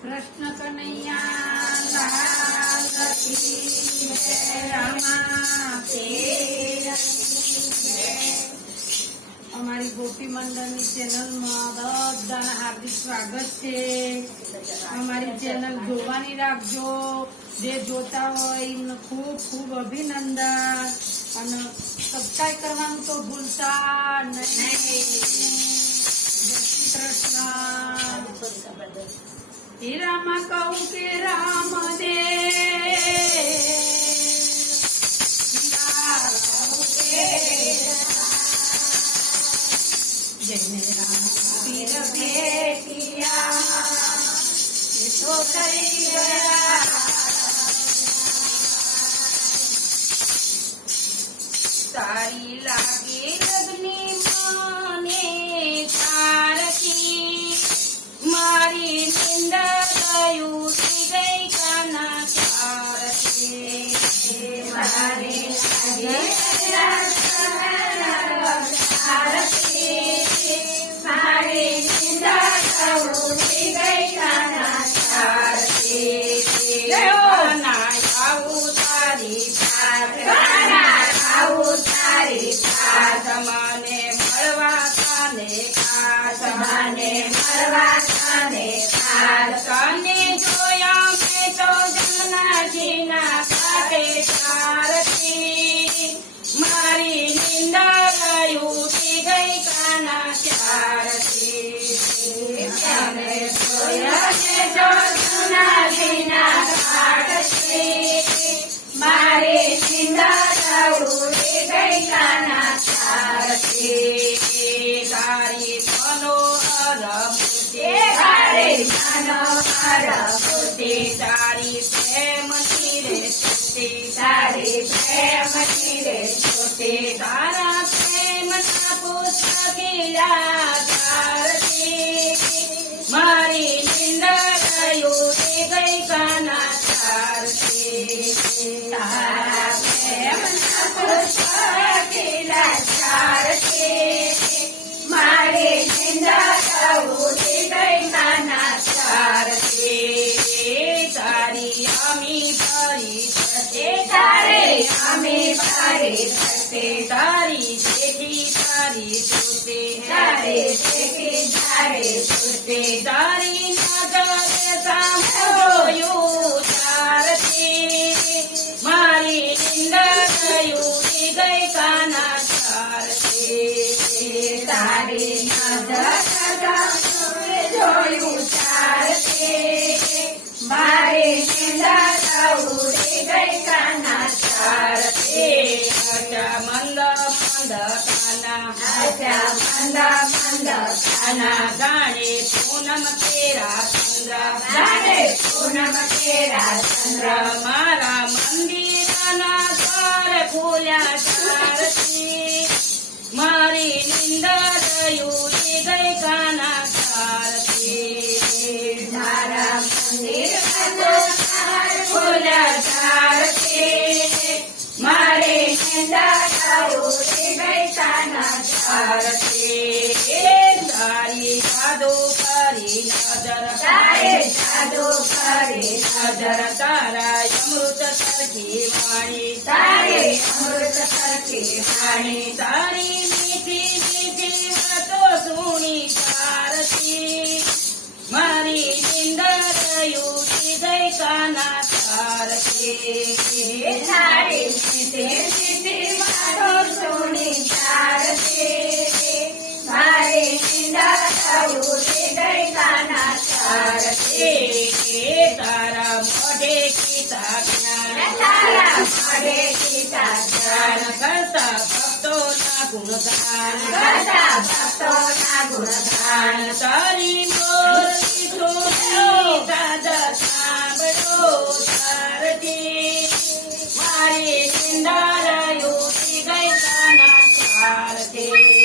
કૃષ્ણ કનૈયા લાલ કી જય, રામા તેરી જય। અમારી ગોપી મંડળની ચેનલમાં બધાને હાર્દિક સ્વાગત છે। અમારી ચેનલ જોવાની રાખજો, જે જોતા હોય એમને ખૂબ ખૂબ અભિનંદન અને સબસ્ક્રાઇબ કરવાનું તો ભૂલતા નહીં। જય શ્રી કૃષ્ણ। હે રામા કહું કે રામ દે, જઈને રામ પીર બેઠિયા તો કરી ગયા। તારી લાગે લગ્ની મને તારથી, મારી નિંદર ઉઠી ગઈ કાના ચારથી। મારી લાગે મારી નિંદર ઉઠી ગઈ કાના ચારથી। આવું તારી આવું તારી પાસ મને મળવા તને ખાસ, મને મળવા તને ખાસ। તને જોયા મેં તો જમનાજીના કાંઠે ચારથી, મારી નિંદર ઉઠી ગઈ કાના ચારથી। તને જોયા મેં તો જમનાજીના કાંઠથી, મારી નિંદર ઉઠી ગઈ કાના ચારથી। તારી મનોહર મૂર્તિ, તારી મનોહર મૂર્તિ, તારી પ્રેમની રે સ્તુતિ, તારી પ્રેમની રે સ્તુતિ। તારા પ્રેમના પુષ્પ ખીલ્યા ચારથી, મારી નિંદર ઉઠી ગઈ કાના ચારથી। તારા પ્રેમના પુષ્પ ખીલ્યા ચારથી, મારી નિંદર ઉઠી ગઈ કાના ચારથી। તારી અમી ભરી થશે, તારી અમી ભરી થશે, તારી જેઠી તારી સુતે, તારી જેઠી તારી સુતે। તારી નજરે સાંભળ્યું ચારથી, મારી નિંદર ઉઠી ગઈ કાના ચારથી। તારી નજર જોયું ચારથી, મારી નિંદર ઉઠી ગઈ કાના ચારથી। આજા મંદ મંદ કાના, આજા મંદ મંદ કાના, જાણે પૂનમ તેરા ચંદ્ર, જાણે પૂનમ તેરા ચંદ્ર। મારા મંદિરના દ્વાર ખોલ્યા ચારથી, મારી નિંદર ઉઠી ગઈ કાના ચારથી। મારા મંદિરના દ્વાર ખોલ્યા ચારથી, મારી નિંદર ઉઠી ગઈ કાના ચારથી। તારી જાદુ કરી નજર, તારી જાદુ કરી નજર, તારા અમૃત સરખી વાણી, તારી અમૃત સરખી વાણી। તારી મીઠી મીઠી વાતો સુણી ચારથી, મારી નિંદર ઉઠી ગઈ કાના ચારથી। તારી મીઠી મીઠી વાતો સુણી ચારથી, મારી નિંદર ઉઠી ગઈ કાના ચારથી। તારા મોઢે ગીતા જ્ઞાન, તારા મોઢે ગીતા જ્ઞાન, કરતા ભક્તોના ગુણગાન, કરતા ભક્તોના ગુણગાન। તારી બોલી સુની સાદર સાંભળો ચારથી, મારી નિંદર ઉઠી ગઈ કાના ચારથી।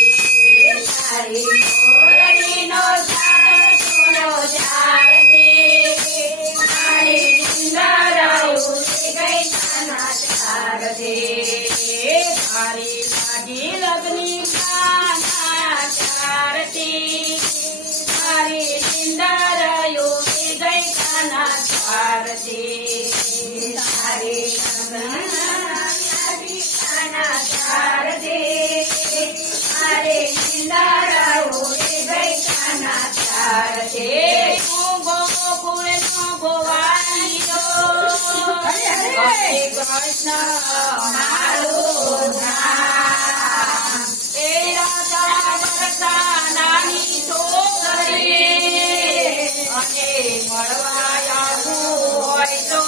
તારી મોરડીનો સાદર સુનો ચારથી, મારી નિંદર ઉઠી ગઈ કાના ચારથી। તારી લાગી લગ્ની કાના ચારથી, મારી નિંદર છે તારે ઠીકાના તાર દે મારે સિંદારાઓ રે ગઈકાના તાર છે મોગો ફૂલનો ભોવાનીઓ કૃષ્ણ મારું ધામ એ રાધા વરસા નાની છોકરી અને મળવા આવું હોય તો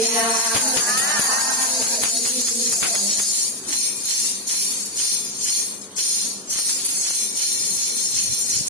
Yeah.